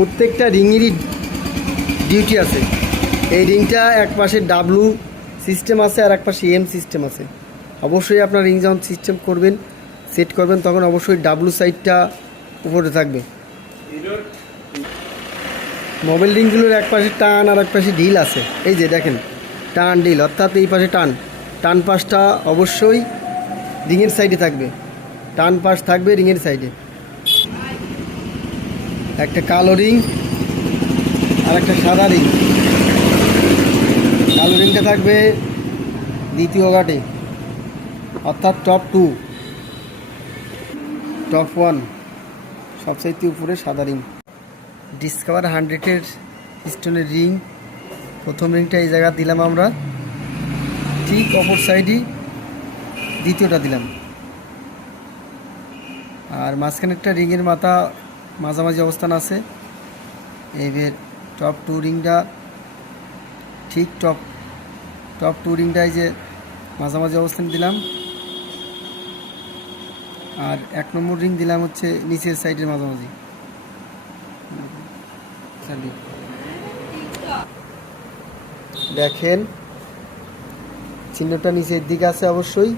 প্রত্যেকটা রিংয়েরই ডিউটি আছে। এই রিংটা এক পাশে ডাব্লু সিস্টেম আছে আর এক পাশে এম সিস্টেম আছে। অবশ্যই আপনার রিং যখন সিস্টেম করবেন, সেট করবেন, তখন অবশ্যই ডাব্লু সাইডটা উপরে থাকবে। মোবাইল রিংগুলোর এক পাশে টান আর এক পাশে ঢিল আছে। এই যে দেখেন, টান ঢিল, অর্থাৎ এই পাশে টান পাশটা অবশ্যই রিংয়ের সাইডে থাকবে, টান পাশ থাকবে রিংয়ের সাইডে। একটা কালো রিং আর একটা সাদা রিং। কালো রিংটা থাকবে দ্বিতীয় গাঁটে, অর্থাৎ টপ 2, টপ 1 সবচাইতে উপরে সাদা রিং। ডিসকভার 100-এর স্টোনের রিং, প্রথম রিংটা এই জায়গা দিলাম আমরা, ঠিক অপর সাইডই দ্বিতীয়টা দিলাম। আর মাঝখানে একটা রিংয়ের মাথা মাঝামাঝি অবস্থান আছে। এবার টপ 2 রিংটা ঠিক টপ 2 রিংটাই যে মাঝামাঝি অবস্থান দিলাম। আর 1 নম্বর রিং দিলাম হচ্ছে নিচের সাইডের মাঝামাঝি। দেখেন চিহ্নটা নিচের দিকে আছে অবশ্যই।